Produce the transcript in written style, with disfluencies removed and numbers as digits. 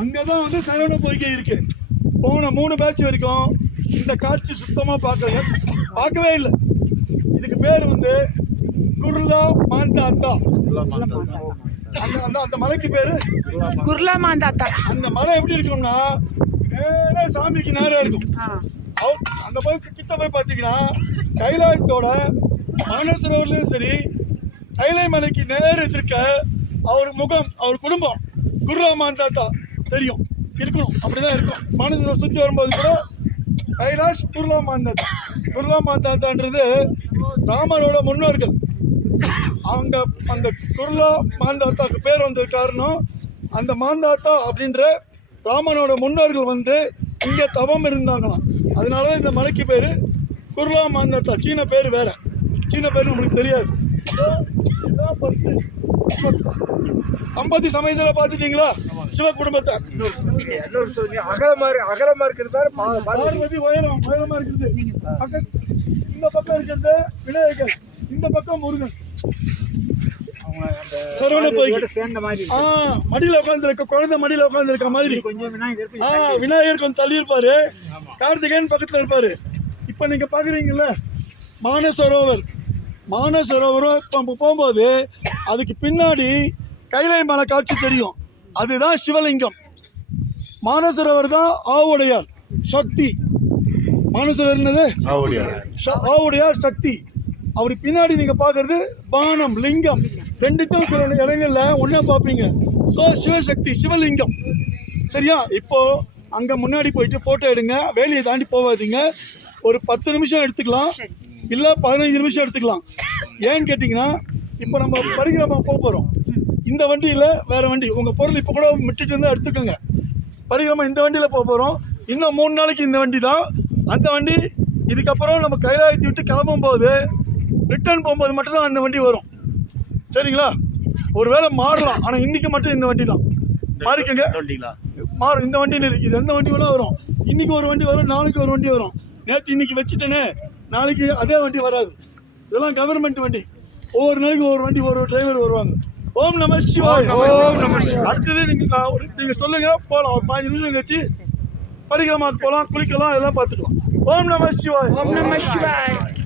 அங்கதான் வந்து சரவண பொய்கை இருக்கு. போன 3 பேட்ச் வரைக்கும் இந்த காட்சி சுத்தமா பார்க்கவே இல்லை. இதுக்கு பேர் வந்து குர்லா மாந்தாத்தா. அந்த மலைக்கு பேரு குர்லா மாந்தாத்தா. அந்த மலை எப்படி இருக்கும்னா நேரா சாமிக்கு நேரா இருக்கும். அந்த கிட்ட போய் பார்த்தீங்கன்னா கைலாயத்தோட மானசரோவர்லயும் சரி, கைலாய மலைக்கு நேர இருக்க அவர் முகம், அவர் குடும்பம் குர்லா மாந்தாத்தா தெரியும், இருக்கணும், அப்படிதான் இருக்கும். மானசரோவர் சுற்றி வரும்போது கூட கைலாஷ் குர்லா மாந்தாத்தா. குர்லா மாந்தாத்தான்றது ராமரோட முன்னோர்கள். அவங்க அந்த குர்லா மாந்தாத்தாக்கு பேர் வந்தது காரணம், அந்த மாந்தாத்தா அப்படின்ற ராமனோட முன்னோர்கள் வந்து இங்க தவம் இருந்தாங்களாம். அதனால இந்த மலைக்கு பேரு குர்லா மாந்தாத்தா. சீன பேர் வேற, சீன பேர் நம்மளுக்கு தெரியாது. அம்பத்தி சமயத்துல பாத்துட்டீங்களா சிவ குடும்பத்தை? அகலமா இருக்கிறது பார்வதி உயரமா இருக்குது. இந்த பக்கம் இருக்கிறது விநாயகர், இந்த பக்கம் முருகன். சரவண பொய்கை சேர்ந்த மாதிரி மடியில உட்காந்துருக்க குழந்தை, மடியில உட்காந்துருக்க மாதிரி. விநாயகர் கொஞ்சம் தள்ளி இருப்பாரு, கார்த்திகேயன் பக்கத்துல இருப்பாரு. இப்ப நீங்க பாக்குறீங்கல்ல மானசரோவர், மானசரோவரும் போகும்போது அதுக்கு பின்னாடி கைலை மலை காட்சி தெரியும். அதுதான் சிவலிங்கம். மானசரோவர் தான் ஆவுடையார் சக்தி. மானசரோவர் என்னது? ஆவுடையார் சக்தி. அப்படி பின்னாடி நீங்க பாக்குறது பானம் லிங்கம். ரெண்டுத்தையும் சில இடங்கள்ல ஒன்னா பார்ப்பீங்க. சிவசக்தி சிவலிங்கம். சரியா? இப்போ அங்க முன்னாடி போயிட்டு போட்டோ எடுங்க. வேலையை தாண்டி போகாதீங்க. ஒரு 10 நிமிஷம் எடுத்துக்கலாம், இல்ல 15 நிமிஷம் எடுத்துக்கலாம். ஏன்னு கேட்டீங்கன்னா இப்போ நம்ம பரிகிரமா போறோம். இந்த வண்டியில வேற வண்டி, உங்க பொருள் இப்ப கூட விட்டுட்டு இருந்தா எடுத்துக்கோங்க. பரிகிரமா இந்த வண்டியில போறோம். இன்னும் 3 நாளைக்கு இந்த வண்டி தான். அந்த வண்டி இதுக்கப்புறம் நம்ம கைலாயத்தை விட்டு கிளம்பும் போது ரிட்டர்ன் போகும்போது மட்டும்தான் அந்த வண்டி வரும். சரிங்களா? ஒருவேளை மாறலாம், ஆனா இன்னைக்கு மட்டும் இந்த வண்டி தான். மாறிக்கங்க, மாறும். இந்த வண்டி இது எந்த வண்டி வேணா வரும். இன்னைக்கு ஒரு வண்டி வரும், நாளைக்கு ஒரு வண்டி வரும். நேற்று இன்னைக்கு வச்சுட்டேனே, நாளைக்கு அதே வண்டி வராது. இதெல்லாம் கவர்மெண்ட் வண்டி. ஒவ்வொரு நாளைக்கு ஒவ்வொரு வண்டி, ஒரு டிரைவர் வருவாங்க. ஓம் நம சிவாய். அடுத்தது நீங்க சொல்லுங்க, போகலாம். ஒரு 15 நிமிஷம் கழிச்சு பரிகிரமாக்கு போகலாம், குளிக்கலாம், எல்லாம் பார்த்துக்கலாம். ஓம் நம சிவாய். ஓம் நம சிவாய்.